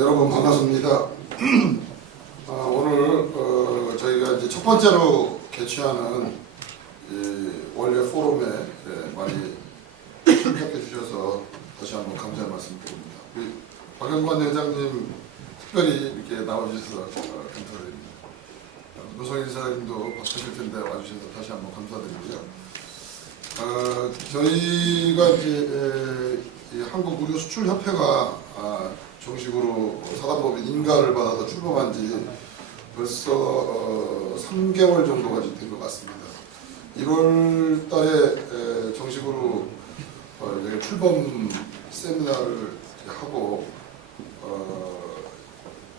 여러분 반갑습니다. 아, 오늘 어, 저희가 이제 첫 번째로 개최하는 이 원래 포럼에 예, 많이 참석해 주셔서 다시 한번 감사의 말씀드립니다. 우리 박영관 회장님 특별히 이렇게 나와주셔서 어, 감사드립니다. 어, 노성일 사장님도 바쁘실 텐데 와주셔서 다시 한번 감사드리고요. 어, 저희가 이제 에, 이 한국 의료 수출 협회가 아, 정식으로 사단법인 인가를 받아서 출범한 지 벌써 어, 3개월 정도가 된 것 같습니다. 1월 달에 에, 정식으로 어, 출범 세미나를 하고 어,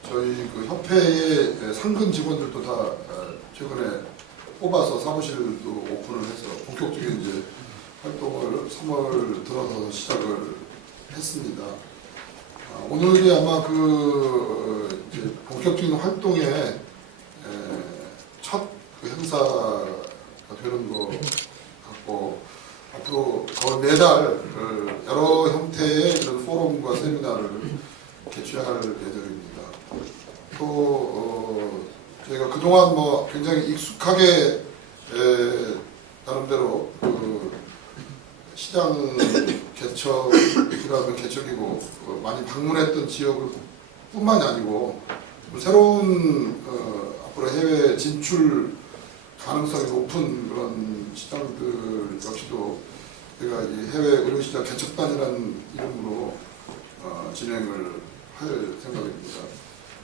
저희 그 협회의 상근 직원들도 다 어, 최근에 뽑아서 사무실도 오픈을 해서 본격적인 이제 활동을 3월 들어서 시작을 했습니다. 아, 오늘이 아마 그 어, 본격적인 활동의 에, 첫그 행사가 되는 것 같고 앞으로 거의 매달 그 여러 형태의 이런 포럼과 세미나를 개최할 예정입니다. 또 어, 저희가 그동안 뭐 굉장히 익숙하게 에, 나름대로 그 시장 개척이라면 개척이고 어, 많이 방문했던 지역을 뿐만이 아니고 뭐 새로운 어, 앞으로 해외 진출 가능성이 높은 그런 시장들 역시도 이 해외 의료시장 개척단이라는 이름으로 어, 진행을 할 생각입니다.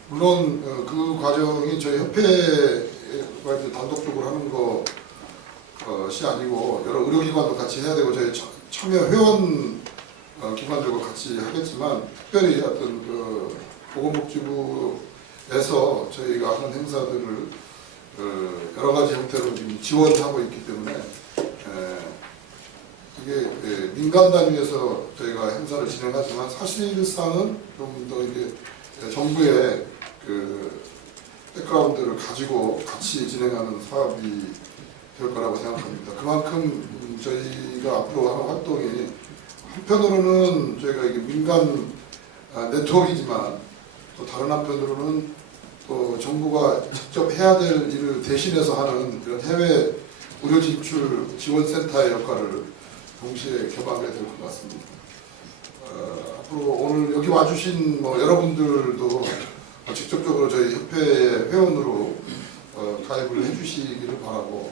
물론 어, 그 과정이 저희 협회가 단독적으로 하는 것이 아니고 여러 의료기관도 같이 해야 되고 저희 참- 참여 회원 어, 기관들과 같이 하겠지만 특별히 어떤 그 보건복지부에서 저희가 하는 행사들을 어, 여러 가지 형태로 지금 지원하고 있기 때문에 에, 이게 예, 민간 단위에서 저희가 행사를 진행하지만 사실상은 좀 더 이게 정부의 그 백그라운드를 가지고 같이 진행하는 사업이 될 거라고 생각합니다. 그만큼 음, 저희가 앞으로 하는 활동이 한편으로는 저희가 이게 민간 아, 네트워크이지만 또 다른 한편으로는 또 정부가 직접 해야 될 일을 대신해서 하는 그런 해외 의료 진출 지원센터의 역할을 동시에 겸하게 될것 같습니다. 어, 앞으로 오늘 여기 와주신 뭐 여러분들도 어, 직접적으로 저희 협회의 회원으로 어, 가입을 해주시기를 바라고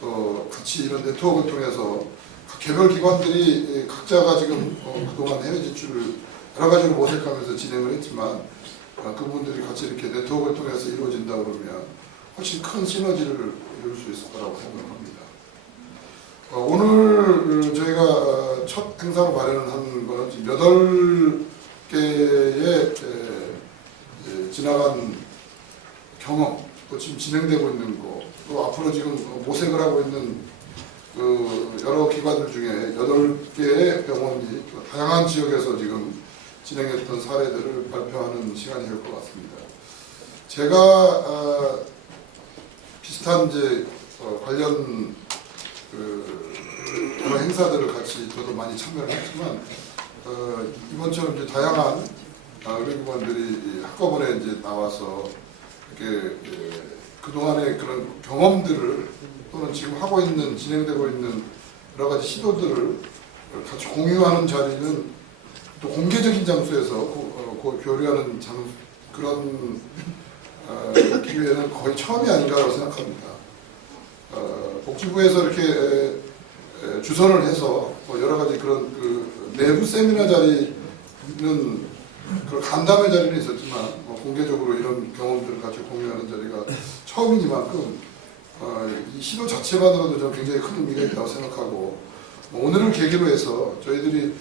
또 같이 이런 네트워크를 통해서 각 개별 기관들이 각자가 지금 어, 그동안 해외 진출을 여러 가지로 모색하면서 진행을 했지만 어, 그분들이 같이 이렇게 네트워크를 통해서 이루어진다 그러면 훨씬 큰 시너지를 이룰 수 있을 거라고 생각합니다. 어, 오늘 저희가 어, 첫 행사로 마련한 지금 여덟 개의 에, 에, 지나간 경험, 또 지금 진행되고 있는 거, 또 앞으로 지금 모색을 하고 있는 그 여러 기관들 중에 여덟 개의 병원이 다양한 지역에서 지금 진행했던 사례들을 발표하는 시간이 될 것 같습니다. 제가 어, 비슷한 이제 어, 관련 그 여러 행사들을 같이 저도 많이 참여를 했지만 어, 이번처럼 이제 다양한 아, 의료기관들이 한꺼번에 이제 나와서 예, 그동안의 그런 경험들을 또는 지금 하고 있는 진행되고 있는 여러 가지 시도들을 같이 공유하는 자리는 또 공개적인 장소에서 고, 어, 고- 교류하는 장 그런 어, 기회는 거의 처음이 아닌가라고 생각합니다. 어, 복지부에서 이렇게 주선을 해서 뭐 여러 가지 그런 그 내부 세미나 자리는 그런 간담회 자리는 있었지만 뭐 공개적으로 이런 경험들을 같이 공유하는 자리가 처음이니만큼 어, 이 시도 자체만으로도 저는 굉장히 큰 의미가 있다고 생각하고 뭐 오늘을 계기로 해서 저희들이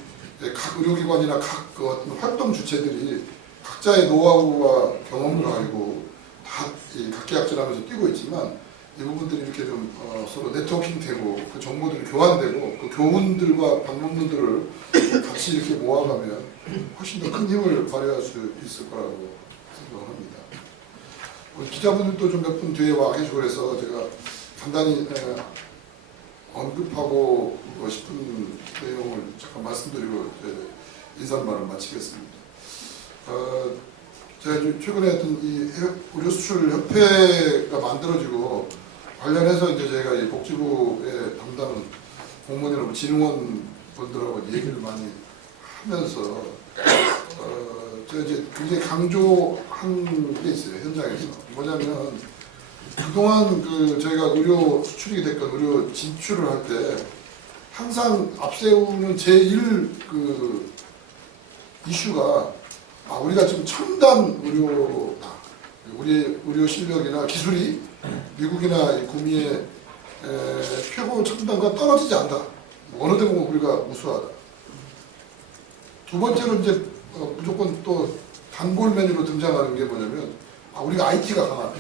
각 의료기관이나 각 그 어떤 활동 주체들이 각자의 노하우와 경험을 가지고 다이 각계약질하면서 뛰고 있지만 이 부분들이 이렇게 좀 어, 서로 네트워킹되고 그 정보들이 교환되고 그 교훈들과 방법론들을 같이 이렇게 모아가면 훨씬 더 큰 힘을 발휘할 수 있을 거라고 생각합니다. 우리 기자분들도 좀 몇 분 뒤에 와 계시고 그래서 제가 간단히 에, 언급하고 싶은 내용을 잠깐 말씀드리고 인사말을 마치겠습니다. 어, 제가 좀 최근에 어떤 이 의료 수출 협회가 만들어지고 관련해서 이제 제가 이 복지부의 담당 공무원이라고 진흥원 분들하고 얘기를 많이 하면서 어, 제가 이제 굉장히 강조한 게 있어요 현장에서. 뭐냐면 그동안 그 저희가 의료 수출이 됐건 의료 진출을 할 때 항상 앞세우는 제1 그 이슈가 아, 우리가 지금 첨단 의료다. 우리 의료 실력이나 기술이 미국이나 이 구미의 에, 최고 첨단과 떨어지지 않다. 뭐 어느 데 보면 우리가 우수하다. 두 번째로 이제 어, 무조건 또 단골 메뉴로 등장하는 게 뭐냐면 아, 우리가 IT가 강하다.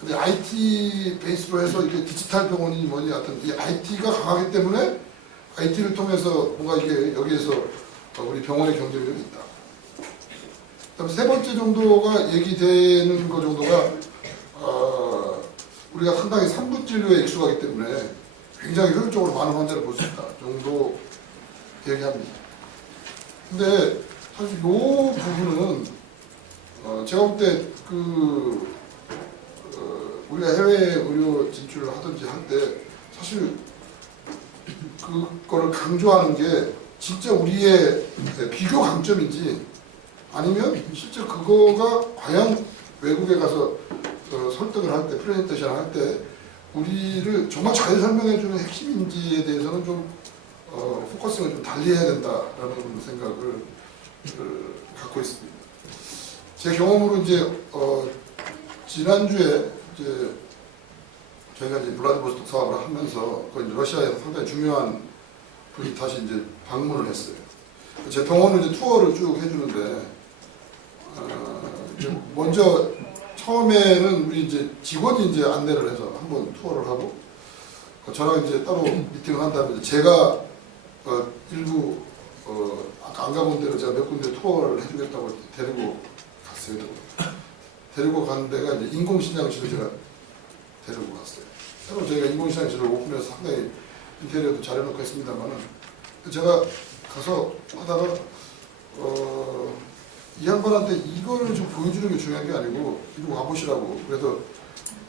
근데 IT 베이스로 해서 이게 디지털 병원이 뭐니 하여튼 이 IT가 강하기 때문에 IT를 통해서 뭔가 이게 여기에서 어, 우리 병원의 경쟁력이 있다. 그다음 세 번째 정도가 얘기되는 거 정도가 어, 우리가 상당히 3분 진료에 익숙하기 때문에 굉장히 효율적으로 많은 환자를 볼 수 있다 정도 얘기합니다. 근데 사실 이 부분은 어, 제가 볼 때그 우리가 해외 의료 진출을 하든지 할 때 사실 그거를 강조하는 게 진짜 우리의 비교 강점인지 아니면 실제 그거가 과연 외국에 가서 어, 설득을 할 때, 프레젠테이션 할 때 우리를 정말 잘 설명해주는 핵심인지에 대해서는 좀 어, 포커싱을 좀 달리 해야 된다라는 생각을 어, 갖고 있습니다. 제 경험으로 이제 어, 지난주에 이제 저희가 이제 블라디보스톡 사업을 하면서 그 러시아에서 상당히 중요한 분이 다시 이제 방문을 했어요. 제 병원을 이제 투어를 쭉 해주는데 먼저 처음에는 우리 이제 직원이 이제 안내를 해서 한번 투어를 하고 어, 저랑 이제 따로 미팅을 한 다음에 제가 어, 일부 어, 아까 안 가본 데로 제가 몇 군데 투어를 해주겠다고 데리고 갔어요. 데리고 간 데가 이제 인공신장실을 제가 데리고 갔어요. 새로 저희가 인공신장실을 오픈해서 상당히 인테리어도 잘 해놓고 했습니다만은 제가 가서 하다가 어, 이 양반한테 이거를 좀 보여주는 게 중요한 게 아니고 이리 와보시라고 그래서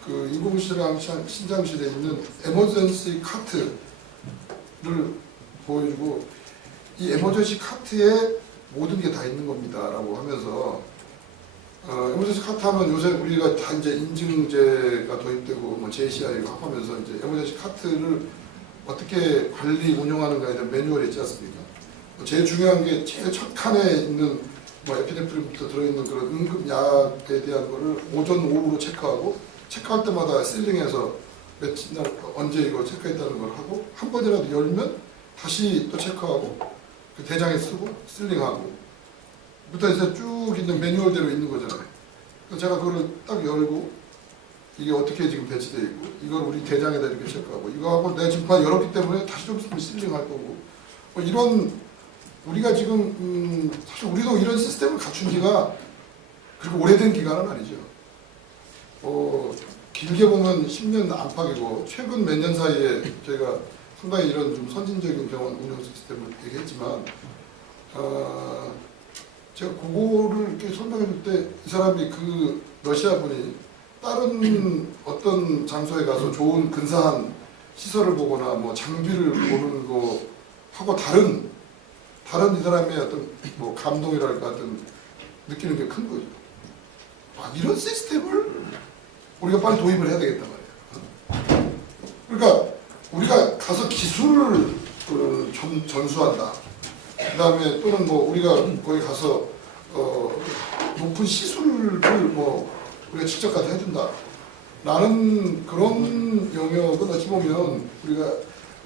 그 인공신장 신장실에 있는 에머전시 카트를 보여주고 이 에머전시 카트에 모든 게 다 있는 겁니다 라고 하면서 어, 에머전시 카트 하면 요새 우리가 다 이제 인증제가 도입되고 뭐 JCI가 합하면서 이제 에머전시 카트를 어떻게 관리 운영하는가에 대한 매뉴얼이 있지 않습니까? 뭐 제일 중요한 게 제일 첫 칸에 있는 뭐 에피네프린부터 들어있는 그런 응급약에 대한 거를 오전 오후로 체크하고 체크할 때마다 실링해서 며칠 날 언제 이걸 체크했다는 걸 하고 한 번이라도 열면 다시 또 체크하고 그 대장에 쓰고 실링하고 해서 쭉 있는 매뉴얼대로 있는 거잖아요. 그래서 제가 그걸 딱 열고 이게 어떻게 지금 배치되어 있고 이걸 우리 대장에다 이렇게 체크하고 이거 하고 내 지금 열었기 때문에 다시 좀 있으면 실링할 거고 뭐 이런 우리가 지금 음, 사실 우리도 이런 시스템을 갖춘 지가 그렇게 오래된 기간은 아니죠. 어, 길게 보면 10년 안팎이고 최근 몇 년 사이에 저희가 상당히 이런 좀 선진적인 병원 운영 시스템을 얘기했지만 어, 제가 그거를 이렇게 설명해 줄 때 이 사람이 그 러시아 분이 다른 어떤 장소에 가서 좋은 근사한 시설을 보거나 뭐 장비를 보는 거 하고 다른 다른 이 사람의 어떤 뭐 감동이랄까 어떤 느끼는 게 큰 거죠. 아, 이런 시스템을 우리가 빨리 도입을 해야 되겠단 말이에요. 그러니까 우리가 가서 기술을 그 전, 전수한다. 그 다음에 또는 뭐 우리가 거기 가서 어, 높은 시술을 뭐 우리가 직접 가서 해준다. 라는 그런 영역은 어찌 보면 우리가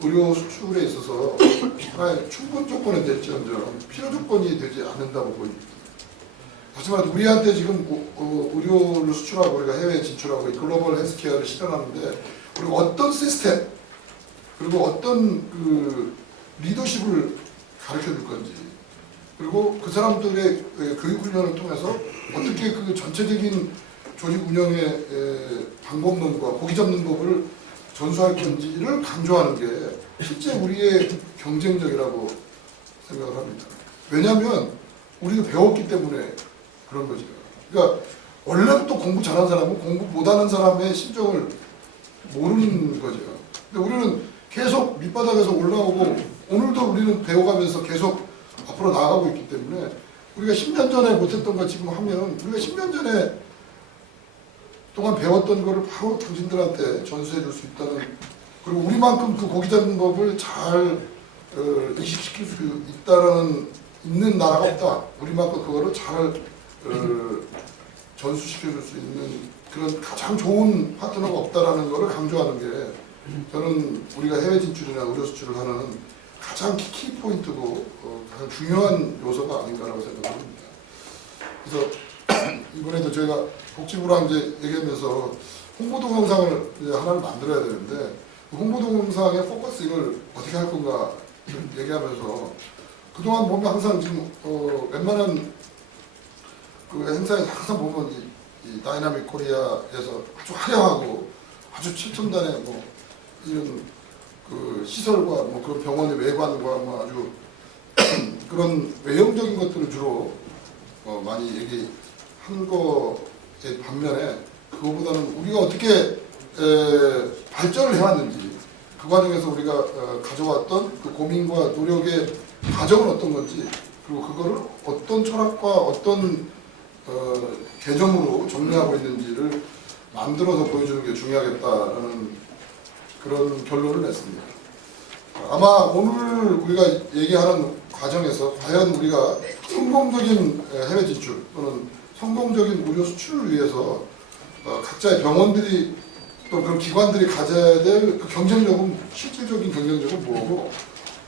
의료 수출에 있어서 하나의 충분 조건은 될지언정 필요 조건이 되지 않는다고 보입니다. 하지만 우리한테 지금 어, 어, 의료를 수출하고 우리가 해외에 진출하고 이 글로벌 헬스케어를 실현하는데 우리가 어떤 시스템 그리고 어떤 그 리더십을 가르쳐 줄 건지 그리고 그 사람들의 그 교육 훈련을 통해서 어떻게 그 전체적인 조직 운영의 에, 방법론과 고기 잡는 법을 전수할 건지를 강조하는 게 실제 우리의 경쟁력이라고 생각을 합니다. 왜냐하면 우리도 배웠기 때문에 그런 거죠. 그러니까 원래부터 공부 잘하는 사람은 공부 못하는 사람의 심정을 모르는 거죠. 근데 우리는 계속 밑바닥에서 올라오고 오늘도 우리는 배워가면서 계속 앞으로 나아가고 있기 때문에 우리가 10년 전에 못했던 거 지금 하면 우리가 10년 전에 동안 배웠던 거를 바로 당신들한테 전수해 줄 수 있다는 그리고 우리만큼 그 고기 잡는 법을 잘 어, 이식시킬 수 있다라는 있는 나라가 없다. 우리만큼 그거를 잘 어, 전수시켜 줄 수 있는 그런 가장 좋은 파트너가 없다라는 거를 강조하는 게 저는 우리가 해외 진출이나 의료 수출을 하는 가장 키, 키 포인트고 어, 가장 중요한 요소가 아닌가라고 생각합니다. 그래서 이번에도 저희가 복지부랑 이제 얘기하면서 홍보 동영상을 이제 하나를 만들어야 되는데 그 홍보 동영상의 포커싱을 어떻게 할 건가 얘기하면서 그동안 보면 항상 지금 어, 웬만한 그 행사에 항상 보면 이, 이 다이나믹 코리아에서 아주 화려하고 아주 최첨단의 뭐 이런 그 시설과 뭐 그런 병원의 외관과 뭐 아주 그런 외형적인 것들을 주로 어, 많이 얘기 한 거에 반면에 그거보다는 우리가 어떻게 에, 발전을 해왔는지 그 과정에서 우리가 어, 가져왔던 그 고민과 노력의 과정은 어떤 건지 그리고 그거를 어떤 철학과 어떤 어, 개념으로 정리하고 있는지를 만들어서 보여주는 게 중요하겠다라는 그런 결론을 냈습니다. 아마 오늘 우리가 얘기하는 과정에서 과연 우리가 성공적인 해외 진출 또는 성공적인 의료 수출을 위해서 어, 각자의 병원들이 또 그런 기관들이 가져야 될 그 경쟁력은 실질적인 경쟁력은 뭐고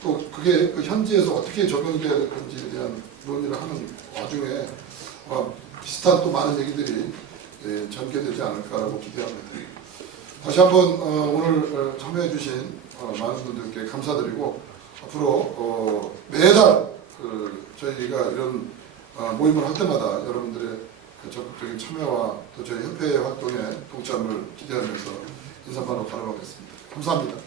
또 그게 그 현지에서 어떻게 적용돼야 될 건지에 대한 논의를 하는 와중에 어, 비슷한 또 많은 얘기들이 예, 전개되지 않을까라고 기대합니다. 다시 한번 어, 오늘 어, 참여해주신 어, 많은 분들께 감사드리고 앞으로 어, 매달 그 저희가 이런 어, 모임을 할 때마다 여러분들의 그 적극적인 참여와 또 저희 협회 활동에 동참을 기대하면서 인사말로 바라보겠습니다. 감사합니다.